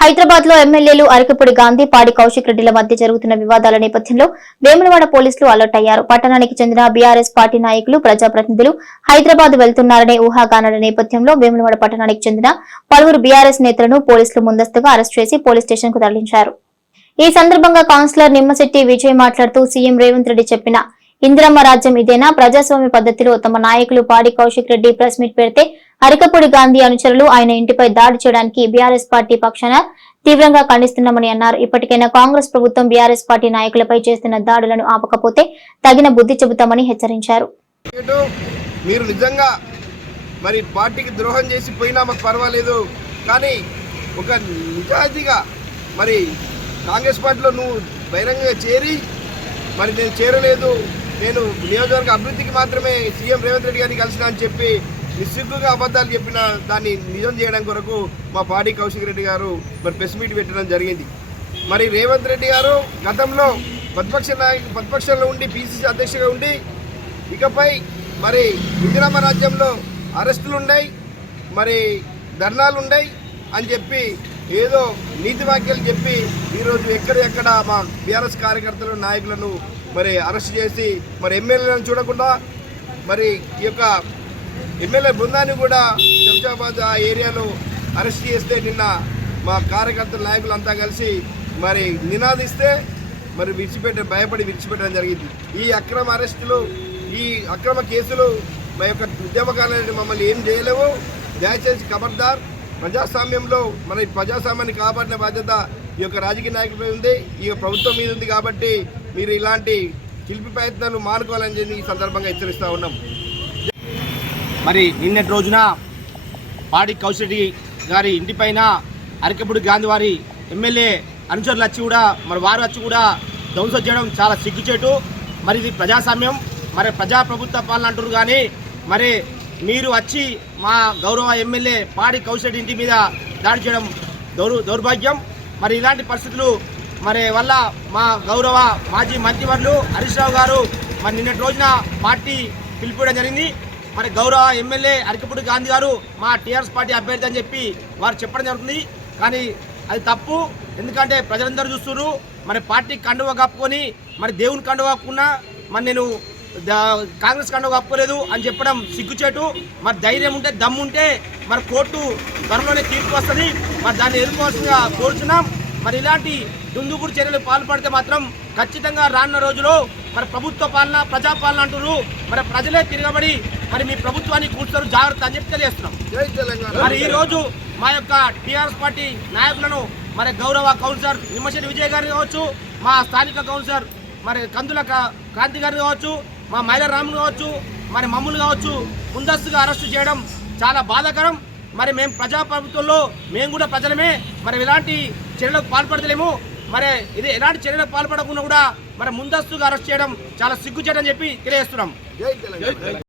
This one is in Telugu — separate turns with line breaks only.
హైదరాబాద్లో ఎమ్మెల్యేలు అరకపూడి గాంధీ పాడి కౌశిక్ రెడ్డిల మధ్య జరుగుతున్న వివాదాల నేపథ్యంలో వేములవాడ పోలీసులు అలర్ట్ అయ్యారు. పట్టణానికి చెందిన బీఆర్ఎస్ పార్టీ నాయకులు ప్రజాప్రతినిధులు హైదరాబాద్ వెళ్తున్నారనే ఊహాగానాల నేపథ్యంలో వేములవాడ పట్టణానికి చెందిన పలువురు బీఆర్ఎస్ నేతలను పోలీసులు ముందస్తుగా అరెస్ట్ చేసి పోలీస్ స్టేషన్కు తరలించారు. ఈ సందర్భంగా కౌన్సిలర్ నిమ్మశెట్టి విజయ్ మాట్లాడుతూ సీఎం రేవంత్ రెడ్డి చెప్పిన ఇందిరమ్మ రాజ్యం ఇదేనా? ప్రజాస్వామ్య పద్ధతిలో తమ నాయకులు పాడి కౌశిక్ రెడ్డి ప్రెస్ మీట్ పెడితే అరికపూడి గాంధీ అనుచరులు ఆయన ఇంటిపై దాడి చేయడానికి బీఆర్ఎస్ పార్టీ పక్షాన తీవ్రంగా ఖండిస్తున్నామని అన్నారు. ఇప్పటికైనా కాంగ్రెస్ ప్రభుత్వం బీఆర్ఎస్ పార్టీ నాయకులపై చేస్తున్న దాడులను ఆపకపోతే తగిన బుద్ధి చెబుతామని హెచ్చరించారు.
మీరు నిజంగా మరి పార్టీకి ద్రోహం చేసి పోయినా మాకు పర్వాలేదు. కానీ ఒక నిజాయితీగా మరి కాంగ్రెస్ పార్టీలో నువ్వు బహిరంగంగా చేరి మరి నేను చేరలేదు. నేను నియోజకవర్గ అభివృద్ధికి మాత్రమే సీఎం రేవంత్ రెడ్డి గారిని కలిసిన అని చెప్పి నిస్సిగ్గుగా అబద్ధాలు చెప్పిన దాన్ని నిజం చేయడం కొరకు మా పాడి కౌశిక్ రెడ్డి గారు మరి ప్రెస్ మీట్ పెట్టడం జరిగింది. మరి రేవంత్ రెడ్డి గారు గతంలో ప్రతిపక్ష నాయకు ప్రతిపక్షంలో ఉండి పిసిసి అధ్యక్షుగా ఉండి ఇకపై మరి ఇందిరామ రాజ్యంలో అరెస్టులు ఉన్నాయి మరి ధర్నాలు ఉన్నాయి అని చెప్పి ఏదో నీతి వాక్యాలు చెప్పి ఈరోజు ఎక్కడ ఎక్కడ మా బీఆర్ఎస్ కార్యకర్తలు నాయకులను మరి అరెస్ట్ చేసి మరి ఎమ్మెల్యేలను చూడకుండా మరి ఈ యొక్క ఎమ్మెల్యే బృందాన్ని కూడా శంషాబాద్ ఆ ఏరియాలో అరెస్ట్ చేస్తే నిన్న మా కార్యకర్తల నాయకులంతా కలిసి మరి నినాదిస్తే మరి విడిచిపెట్ట భయపడి విడిచిపెట్టడం జరిగింది. ఈ అక్రమ అరెస్టులు ఈ అక్రమ కేసులు మా యొక్క ఉద్యమకారులని మమ్మల్ని ఏం చేయలేవు. దయచేసి ఖబర్దార్ ప్రజాస్వామ్యంలో మన ప్రజాస్వామ్యాన్ని కాపాడిన బాధ్యత ఈ యొక్క రాజకీయ నాయకుడి ఉంది. ఈ ప్రభుత్వం మీద ఉంది కాబట్టి మీరు ఇలాంటి శిల్పి ప్రయత్నాలు మానుకోవాలని చెప్పి ఈ సందర్భంగా హెచ్చరిస్తూ ఉన్నాం.
మరి నిన్నటి రోజున పాడి కౌశరెడ్డి గారి ఇంటిపైన అరకపూడి గాంధీ వారి ఎమ్మెల్యే అనుచరులు వచ్చి కూడా మరి వారు వచ్చి కూడా ధ్వంసం చేయడం చాలా సిగ్గుచేటు. మరి ఇది ప్రజాస్వామ్యం మరి ప్రజాప్రభుత్వ పాలన అంటారు కానీ మరి మీరు వచ్చి మా గౌరవ ఎమ్మెల్యే పాడి కౌశరెడ్డి ఇంటి మీద దాడి చేయడం దౌర్ దౌర్భాగ్యం. మరి ఇలాంటి పరిస్థితులు మరి వల్ల మా గౌరవ మాజీ మంత్రివర్లు హరీష్ రావు గారు మరి నిన్నటి రోజున పార్టీ పిలిపివ్వడం జరిగింది. మరి గౌరవ ఎమ్మెల్యే అరికపూడి గాంధీ గారు మా టీఆర్ఎస్ పార్టీ అభ్యర్థి అని చెప్పి వారు చెప్పడం జరుగుతుంది. కానీ అది తప్పు. ఎందుకంటే ప్రజలందరూ చూస్తున్నారు. మరి పార్టీ కండువ కప్పుకొని మరి దేవుని కండువ కప్పుకున్నా మరి నేను కాంగ్రెస్ కండువ కప్పుకోలేదు అని చెప్పడం సిగ్గుచేటు. మరి ధైర్యం ఉంటే దమ్ము ఉంటే మరి కోర్టు త్వరలోనే తీర్పు వస్తుంది. మరి దాన్ని ఎదుర్కోవాల్సిందిగా కోరుచున్నాం. మరి ఇలాంటి దుందుగుడు చర్యలు పాల్పడితే మాత్రం ఖచ్చితంగా రానున్న రోజులో మరి ప్రభుత్వ పాలన ప్రజా పాలన అంటున్నారు మరి ప్రజలే తిరగబడి మరి మీ ప్రభుత్వాన్ని కూర్చోరు జాగ్రత్త అని చెప్పి తెలియజేస్తున్నాం. మరి ఈ రోజు మా యొక్క టీఆర్ఎస్ పార్టీ నాయకులను మరి గౌరవ కౌన్సిలర్ నిమ్మశెట్టి విజయ్ గారిని కావచ్చు మా స్థానిక కౌన్సిలర్ మరి కందుల కాంతి గారిని కావచ్చు మా మైల రాములు కావచ్చు మరి మమ్ములు కావచ్చు ముందస్తుగా అరెస్టు చేయడం చాలా బాధాకరం. మరి మేము ప్రజాప్రభుత్వంలో మేము కూడా ప్రజలమే. మరి ఇలాంటి చర్యలకు పాల్పడతలేము. మరి ఇది ఎలాంటి చర్యలకు పాల్పడకుండా కూడా మరి ముందస్తుగా అరెస్ట్ చేయడం చాలా సిగ్గుచేటని చెప్పి తెలియజేస్తున్నాం.